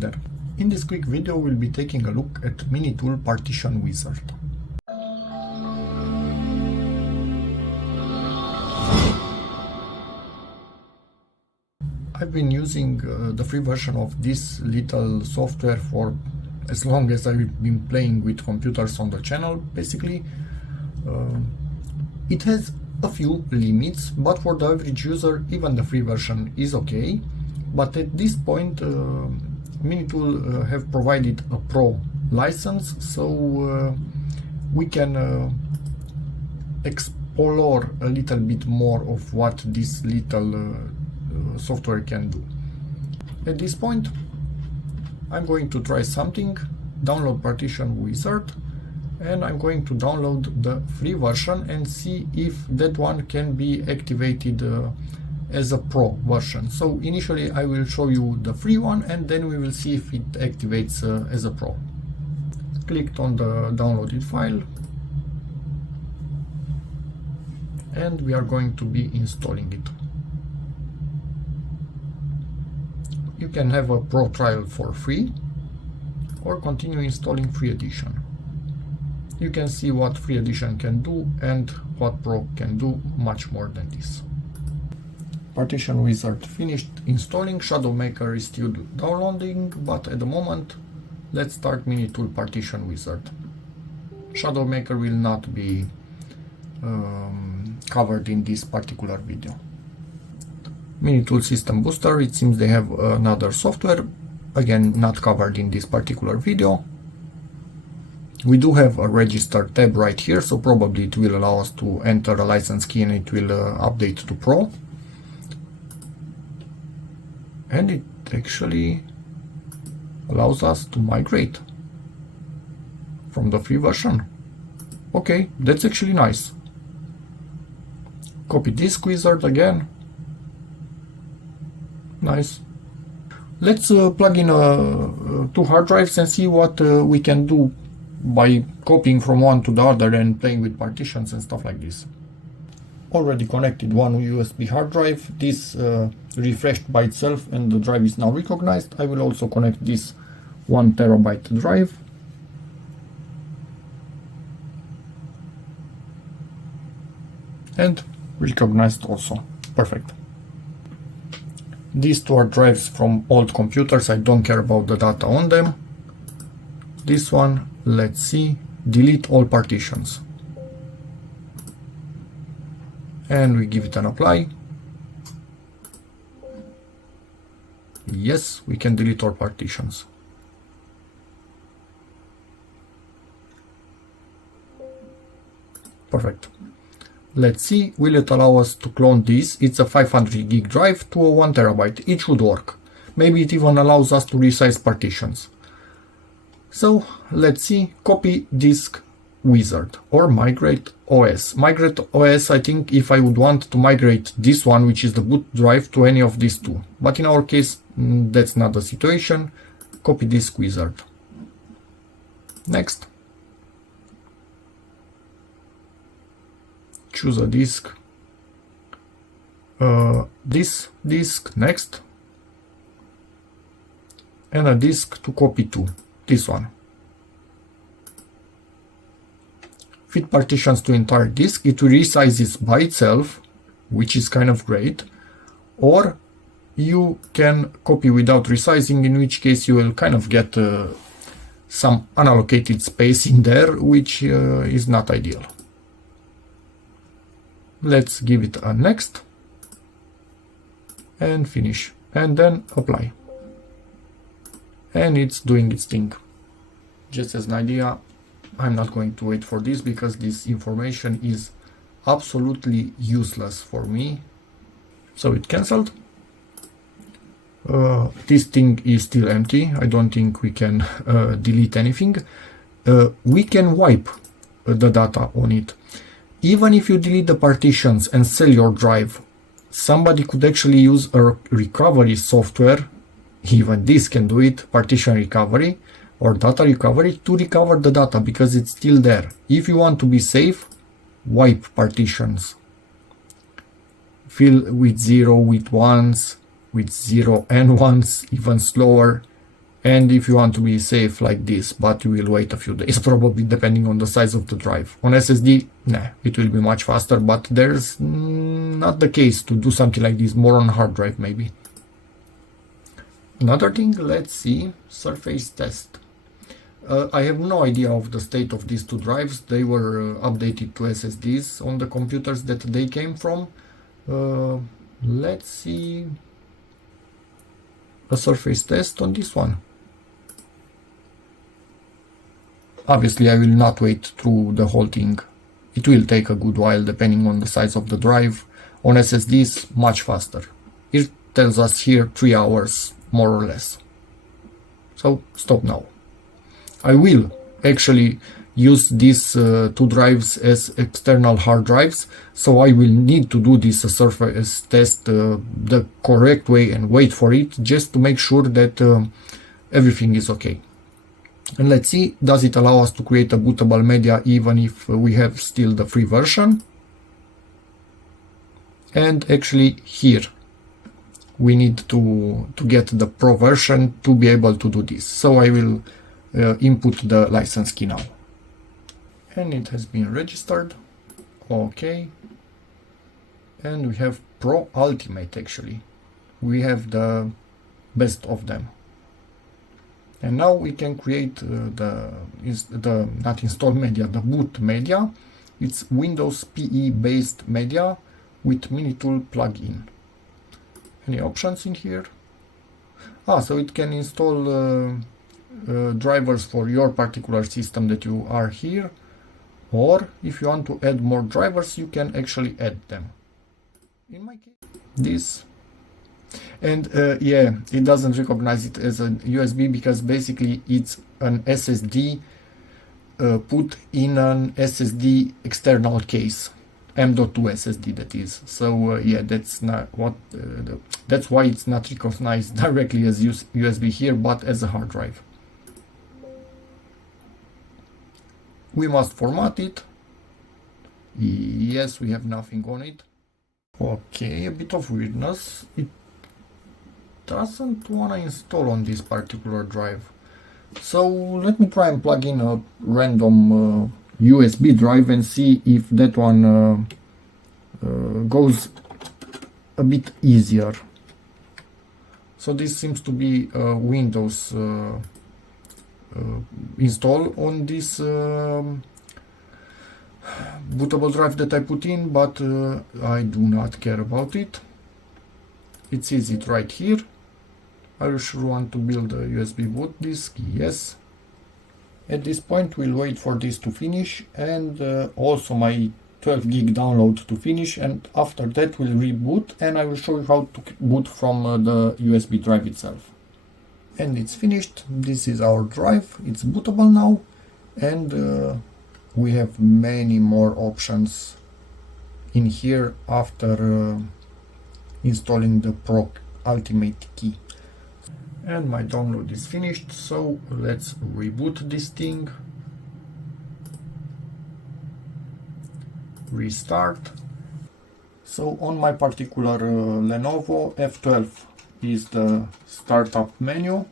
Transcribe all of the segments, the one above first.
there. In this quick video we'll be taking a look at MiniTool Partition Wizard. I've been using the free version of this little software for as long as I've been playing with computers on the channel, basically. It has a few limits, but for the average user even the free version is okay. But at this point MiniTool have provided a pro license, so we can explore a little bit more of what this little software can do. At this point I'm going to try something, download Partition Wizard, and I'm going to download the free version and see if that one can be activated as a pro version. So initially I will show you the free one and then we will see if it activates as a pro. Clicked on the downloaded file and we are going to be installing it. You can have a pro trial for free or continue installing free edition. You can see what free edition can do and what pro can do much more than this. Partition Wizard finished installing, Shadow Maker is still downloading, but at the moment let's start MiniTool Partition Wizard. Shadow Maker will not be covered in this particular video. MiniTool System Booster, it seems they have another software, again not covered in this particular video. We do have a register tab right here, so probably it will allow us to enter a license key and it will update to Pro. And it actually allows us to migrate from the free version. Okay, that's actually nice. Copy disk wizard again. Nice. Let's plug in two hard drives and see what we can do by copying from one to the other and playing with partitions and stuff like this. Already connected one USB hard drive. This refreshed by itself and the drive is now recognized. I will also connect this 1 terabyte drive. And recognized also. Perfect. These two are drives from old computers. I don't care about the data on them. This one, let's see, delete all partitions. And we give it an apply. Yes, we can delete all partitions. Perfect. Let's see, will it allow us to clone this? It's a 500 gig drive to a 1 terabyte. It should work. Maybe it even allows us to resize partitions. So let's see, copy disk wizard or migrate OS. Migrate OS, I think if I would want to migrate this one, which is the boot drive, to any of these two. But in our case, that's not the situation. Copy disk wizard. Next. Choose a disk. This disk, next. And a disk to copy to. This one. Fit partitions to entire disk. It will resize it by itself, which is kind of great. Or you can copy without resizing, in which case you will kind of get some unallocated space in there, which is not ideal. Let's give it a next and finish, and then apply. And it's doing its thing. Just as an idea, I'm not going to wait for this because this information is absolutely useless for me. So it cancelled. This thing is still empty. I don't think we can delete anything. We can wipe the data on it. Even if you delete the partitions and sell your drive, somebody could actually use a recovery software, even this can do it, partition recovery or data recovery, to recover the data because it's still there. If you want to be safe, wipe partitions. Fill with 0, with 1s, with 0 and 1s, even slower. And if you want to be safe like this, but you will wait a few days probably, depending on the size of the drive. On SSD, nah, it will be much faster, but there's not the case to do something like this, more on hard drive maybe. Another thing, let's see, surface test. I have no idea of the state of these two drives. They were updated to SSDs on the computers that they came from. Let's see a surface test on this one. Obviously, I will not wait through the whole thing. It will take a good while depending on the size of the drive. On SSDs, much faster. It tells us here 3 hours, more or less. So, stop now. I will actually use these two drives as external hard drives, so I will need to do this surface test the correct way and wait for it, just to make sure that everything is okay. And let's see, does it allow us to create a bootable media even if we have still the free version? And actually here we need to get the pro version to be able to do this. So I will input the license key now. And it has been registered. Okay. And we have Pro Ultimate actually. We have the best of them. And now we can create the not install media, the boot media. It's Windows PE based media with MiniTool plugin. Any options in here? So it can install drivers for your particular system that you are here, or if you want to add more drivers, you can actually add them. In my case, this. And yeah, it doesn't recognize it as a USB because basically it's an SSD put in an SSD external case, M.2 SSD that is. So yeah, that's not what that's why it's not recognized directly as USB here, but as a hard drive. We must format it. Yes, we have nothing on it. Okay, a bit of weirdness. It doesn't want to install on this particular drive. So let me try and plug in a random USB drive and see if that one goes a bit easier. So this seems to be a Windows install on this bootable drive that I put in, but I do not care about it. It says it right here. I sure want to build a USB boot disk. Yes. At this point we'll wait for this to finish, and also my 12 gig download to finish, and after that we'll reboot and I will show you how to boot from the USB drive itself. And it's finished. This is our drive. It's bootable now, and we have many more options in here after installing the Pro Ultimate key. And my download is finished, so let's reboot this thing. Restart. So on my particular Lenovo, F12 is the startup menu.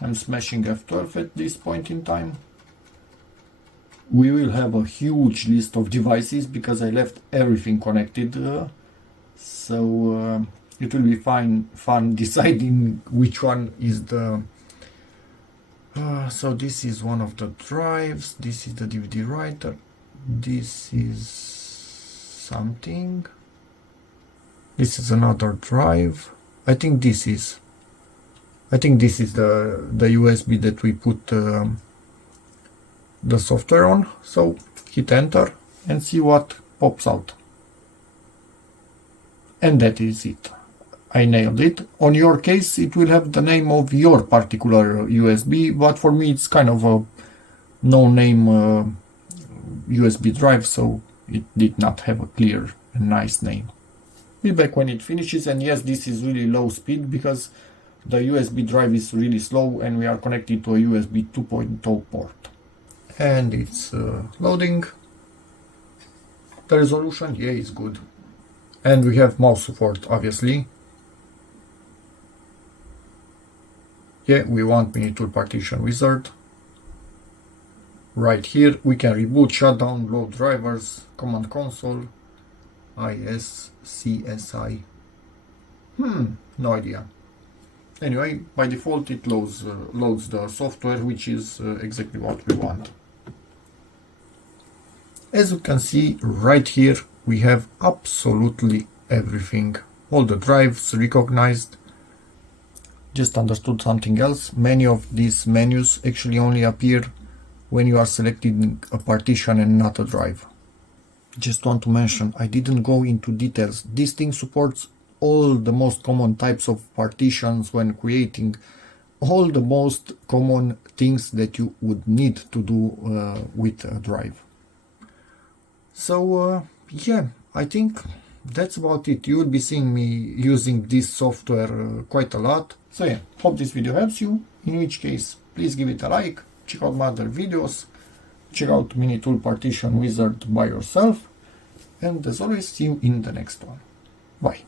I'm smashing F12 at this point in time. We will have a huge list of devices because I left everything connected, so it will be fun deciding which one is the so this is one of the drives, this is the DVD writer, this is something, this is another drive. I think this is the USB that we put the software on. So hit enter and see what pops out. And that is it. I nailed it. On your case it will have the name of your particular USB, but for me it's kind of a no-name USB drive, so it did not have a clear and nice name. Be back when it finishes, and yes, this is really low speed because the USB drive is really slow and we are connected to a USB 2.0 port. And it's loading. The resolution, yeah, is good. And we have mouse support, obviously. Yeah, we want MiniTool Partition Wizard. Right here we can reboot, shutdown, load drivers, command console, ISCSI. No idea. Anyway, by default it loads the software, which is exactly what we want. As you can see right here, we have absolutely everything. All the drives recognized. Just understood something else. Many of these menus actually only appear when you are selecting a partition and not a drive. Just want to mention, I didn't go into details. This thing supports all the most common types of partitions when creating all the most common things that you would need to do with a drive. So yeah, I think that's about it. You will be seeing me using this software quite a lot. So yeah, hope this video helps you. In which case, please give it a like, check out my other videos, check out MiniTool Partition Wizard by yourself, and as always, see you in the next one. Bye.